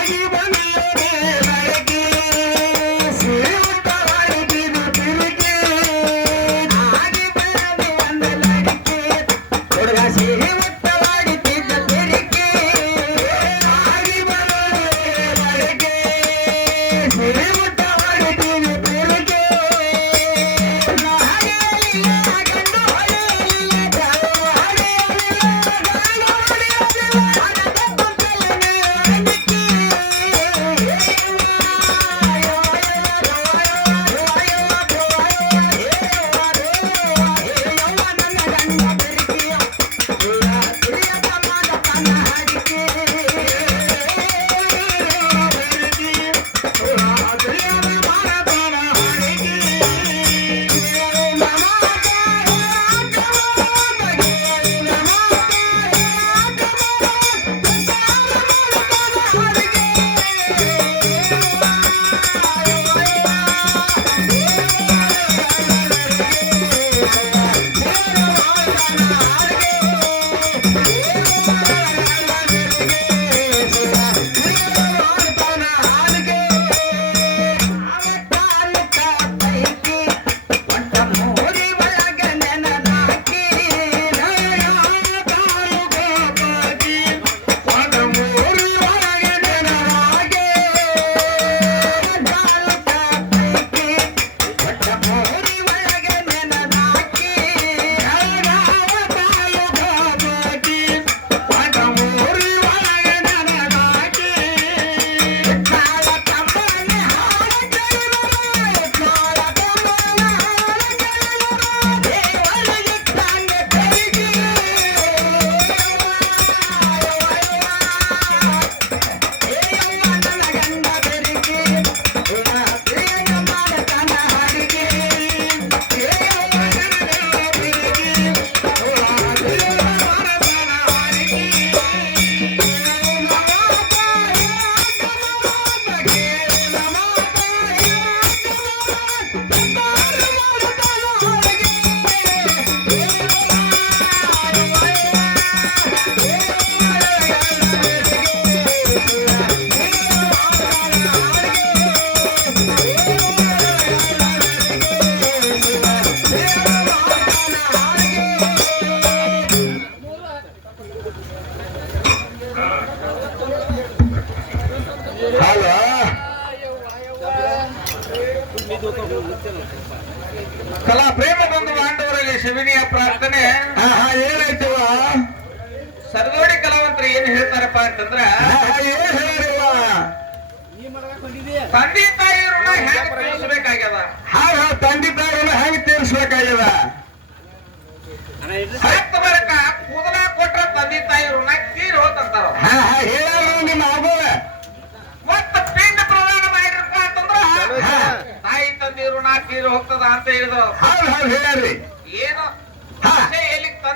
Ayy, ಕಲಾ ಪ್ರೇಮ ಬಂಧು ಬಾಂಧವರಲ್ಲಿ ಶಿವಿನಿಯ ಪ್ರಾರ್ಥನೆ. ಏನೈತವ ಸರ್ಗೋಡಿ ಕಲಾವಂತರು ಏನ್ ಹೇಳ್ತಾರಪ್ಪ ಅಂತಂದ್ರ ತಂದಿ ಋಣ ತೀರ ಹೋಗ್ತದ ಅಂತ ಹೇಳಿದ್ರು. ಹೌದ್ ಹೌದ್ ಹೇಳ್ಯಾರಿ ಏನು